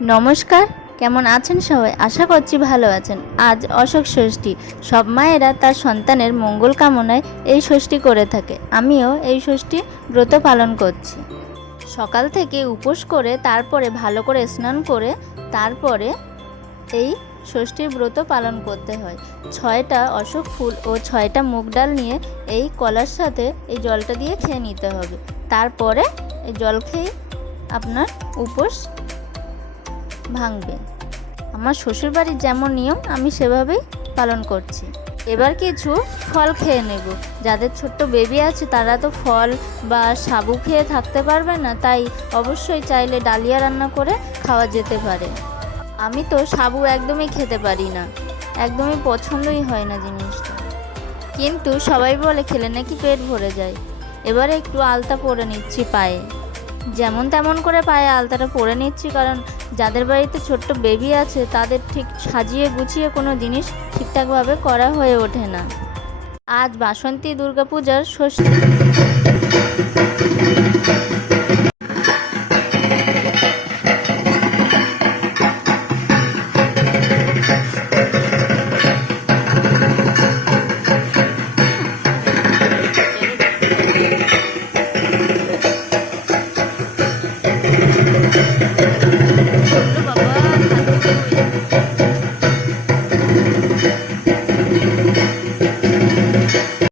নমস্কার, কেমন আছেন সবাই? আশা করছি ভালো আছেন। আজ অশোক ষষ্ঠী। সব মায়েরা তার সন্তানের মঙ্গল কামনায় এই ষষ্ঠী করে থাকে। আমিও এই ষষ্ঠী ব্রত পালন করছি। সকাল থেকে উপোস করে তারপরে ভালো করে স্নান করে তারপরে এই ষষ্ঠীর ব্রত পালন করতে হয়। 6টা অশোক ফুল ও 6টা মুগ ডাল নিয়ে এই কলার সাথে এই জলটা দিয়ে খেয়ে নিতে হবে। তারপরে এই জল খেয়ে আপনার উপোস ভাঙবে। আমার শ্বশুরবাড়ির যেমন নিয়ম আমি সেভাবেই পালন করছি। এবার কিছু ফল খেয়ে নেব। যাদের ছোট্ট বেবি আছে তারা তো ফল বা সাবু খেয়ে থাকতে পারবে না, তাই অবশ্যই চাইলে ডালিয়া রান্না করে খাওয়া যেতে পারে। আমি তো সাবু একদমই খেতে পারি না, একদমই পছন্দই হয় না জিনিসটা, কিন্তু সবাই বলে খেলে নাকি পেট ভরে যায়। এবারে একটু আলতা পরে নিচ্ছি পায়ে, যেমন তেমন করে পায়ে আলতাটা পরে নিচ্ছি, কারণ যাদের বাড়িতে ছোট্ট বেবি আছে তাদের ঠিক সাজিয়ে গুছিয়ে কোনো জিনিস ঠিকঠাকভাবে করা হয়ে ওঠে না। আজ বাসন্তী দুর্গাপূজার ষষ্ঠী।